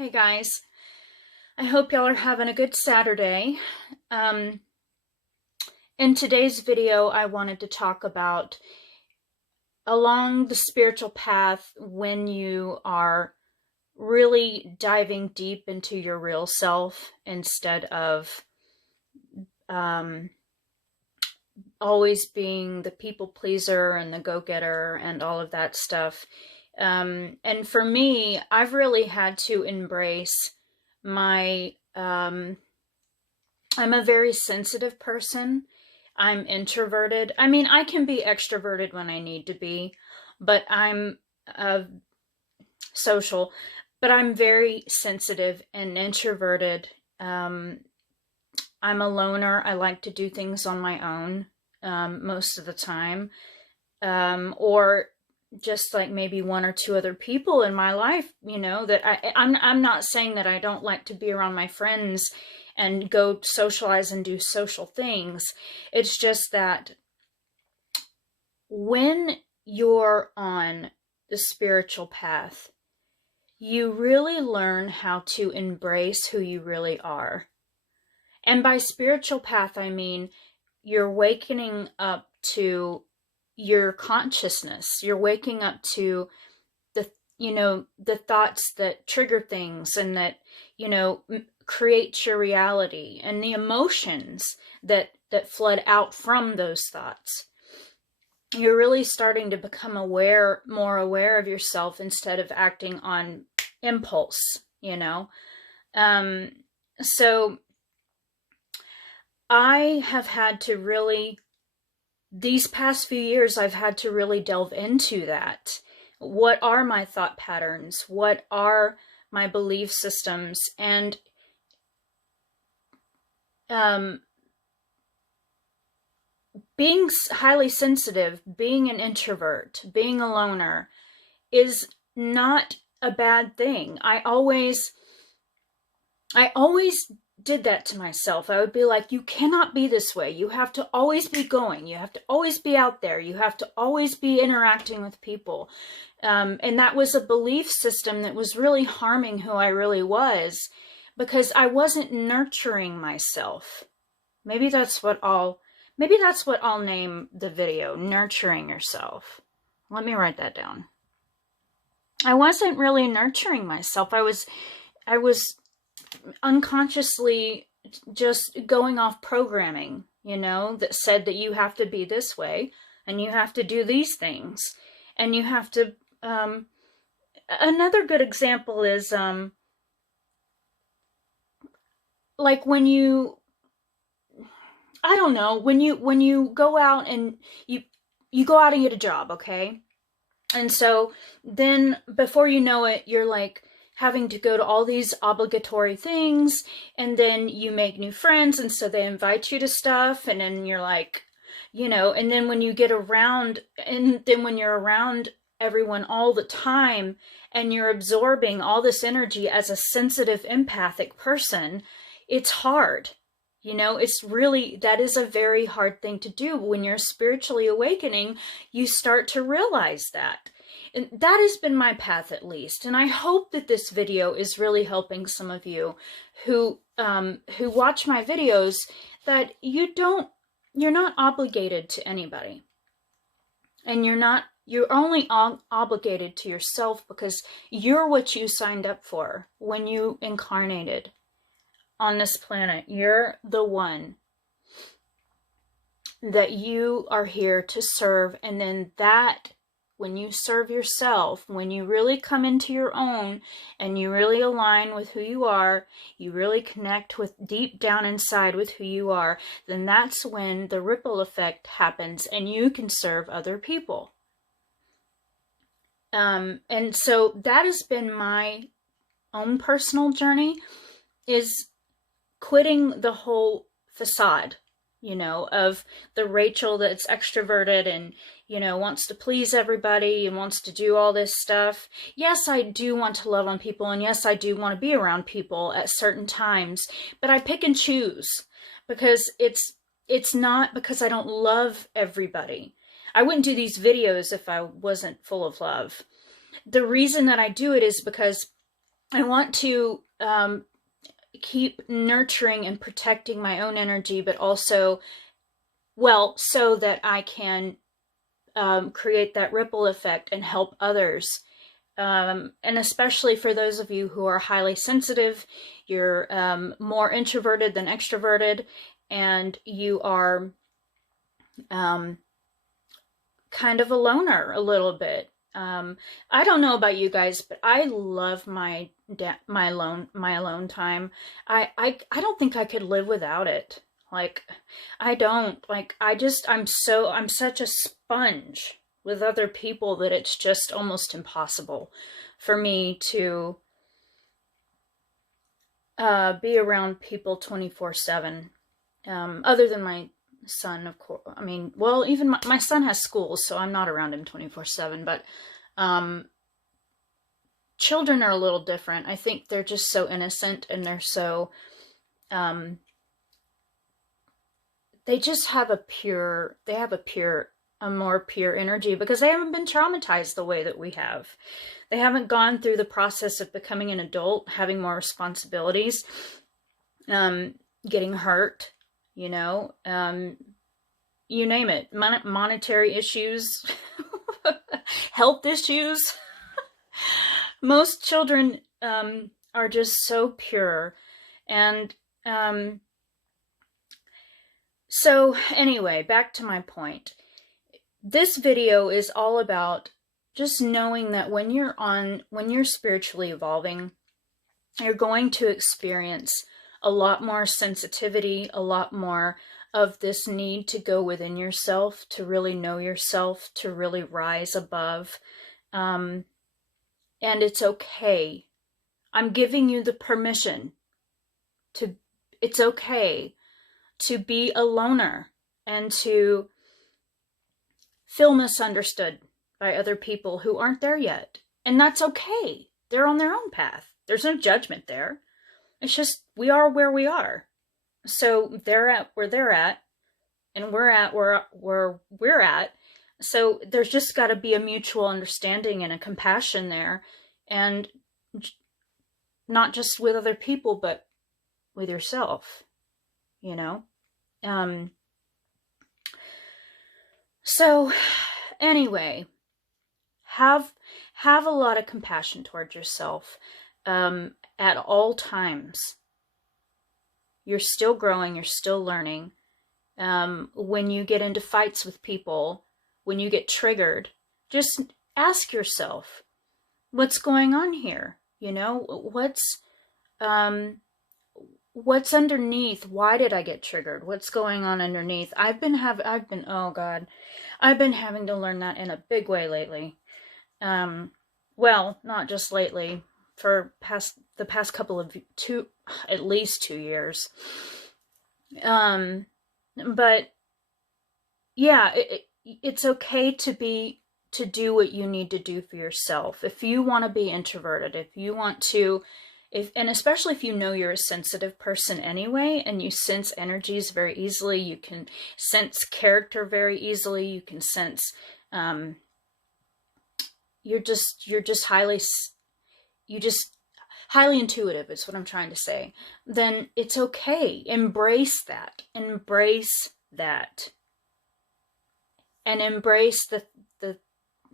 Hey guys, I hope y'all are having a good Saturday. In today's video, I wanted to talk about along the spiritual path when you are really diving deep into your real self instead of always being the people pleaser and the go-getter and all of that stuff. And for me, I've really had to embrace my, I'm a very sensitive person. I'm introverted. I mean, I can be extroverted when I need to be, but I'm social, but I'm very sensitive and introverted. I'm a loner. I like to do things on my own most of the time, or just like maybe one or two other people in my life, you know, that I'm not saying that I don't like to be around my friends and go socialize and do social things. It's just that when you're on the spiritual path, you really learn how to embrace who you really are. And by spiritual path, I mean you're awakening up to your consciousness. You're waking up to the thoughts that trigger things and that, create your reality, and the emotions that flood out from those thoughts. You're really starting to become more aware of yourself instead of acting on impulse, So I have had to really, these past few years, I've had to really delve into that. What are my thought patterns? What are my belief systems? And being highly sensitive, being an introvert, being a loner is not a bad thing. I always did that to myself. I would be like, you cannot be this way. You have to always be going. You have to always be out there. You have to always be interacting with people. And that was a belief system that was really harming who I really was, because I wasn't nurturing myself. Maybe that's what I'll name the video, Nurturing Yourself. Let me write that down. I wasn't really nurturing myself. I was unconsciously just going off programming, that said that you have to be this way and you have to do these things and you have to, another good example is, like when you go out and you go out and get a job, okay? And so then before you know it, you're like having to go to all these obligatory things, and then you make new friends, and so they invite you to stuff, and then you're like, and then when you get around, and then when you're around everyone all the time, and you're absorbing all this energy as a sensitive, empathic person, it's hard. That is a very hard thing to do. When you're spiritually awakening, you start to realize that. And that has been my path, at least. And I hope that this video is really helping some of you who watch my videos, that you're not obligated to anybody. And you're only obligated to yourself, because you're what you signed up for when you incarnated on this planet. You're the one that you are here to serve. And then when you serve yourself, when you really come into your own and you really align with who you are, you really connect with deep down inside with who you are, then that's when the ripple effect happens and you can serve other people. And so that has been my own personal journey, is quitting the whole facade, of the Rachel that's extroverted and, wants to please everybody and wants to do all this stuff. Yes, I do want to love on people, and yes, I do want to be around people at certain times, but I pick and choose, because it's not because I don't love everybody. I wouldn't do these videos if I wasn't full of love. The reason that I do it is because I want to keep nurturing and protecting my own energy, but also, well, so that I can create that ripple effect and help others. And especially for those of you who are highly sensitive, you're more introverted than extroverted, and you are kind of a loner a little bit. I don't know about you guys, but I love my alone time. I don't think I could live without it. Like, I don't. Like, I'm such a sponge with other people that it's just almost impossible for me to be around people 24/7. Other than my son, of course. I mean, well, even my son has school, so I'm not around him 24/7, but children are a little different. I think they're just so innocent, and they're so they just have a more pure energy because they haven't been traumatized the way that we have. They haven't gone through the process of becoming an adult, having more responsibilities, getting hurt, you know, you name it, monetary issues, health issues. Most children are just so pure. And so anyway, back to my point. This video is all about just knowing that when you're spiritually evolving, you're going to experience a lot more sensitivity, a lot more of this need to go within yourself, to really know yourself, to really rise above. And it's okay. I'm giving you the permission it's okay to be a loner and to feel misunderstood by other people who aren't there yet. And that's okay. They're on their own path. There's no judgment there. It's just, we are where we are. So they're at where they're at, and we're at where we're at. So there's just got to be a mutual understanding and a compassion there, and not just with other people, but with yourself, you know? So anyway, have a lot of compassion towards yourself at all times. You're still growing, you're still learning. When you get into fights with people, when you get triggered, just ask yourself, what's going on here? You know, what's underneath? Why did I get triggered? What's going on underneath? I've been having to learn that in a big way lately. Well, not just lately, for the past couple of at least 2 years. But yeah, it's okay to do what you need to do for yourself. If you want to be introverted, if you want to, and especially if you know you're a sensitive person anyway, and you sense energies very easily, you can sense character very easily, you can sense, you're just highly intuitive is what I'm trying to say. Then it's okay. Embrace that. And embrace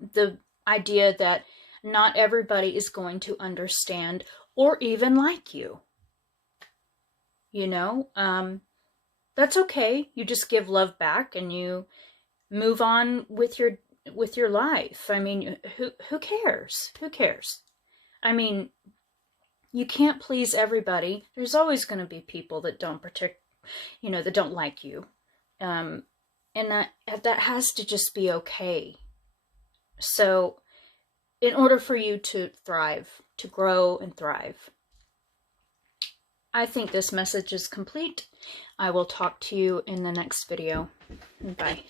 the idea that not everybody is going to understand or even like you. You know, that's okay. You just give love back and you move on with your life. I mean, who cares? Who cares? I mean, you can't please everybody. There's always going to be people that don't that don't like you. And that has to just be okay. So in order for you to thrive, to grow and thrive, I think this message is complete. I will talk to you in the next video. Bye.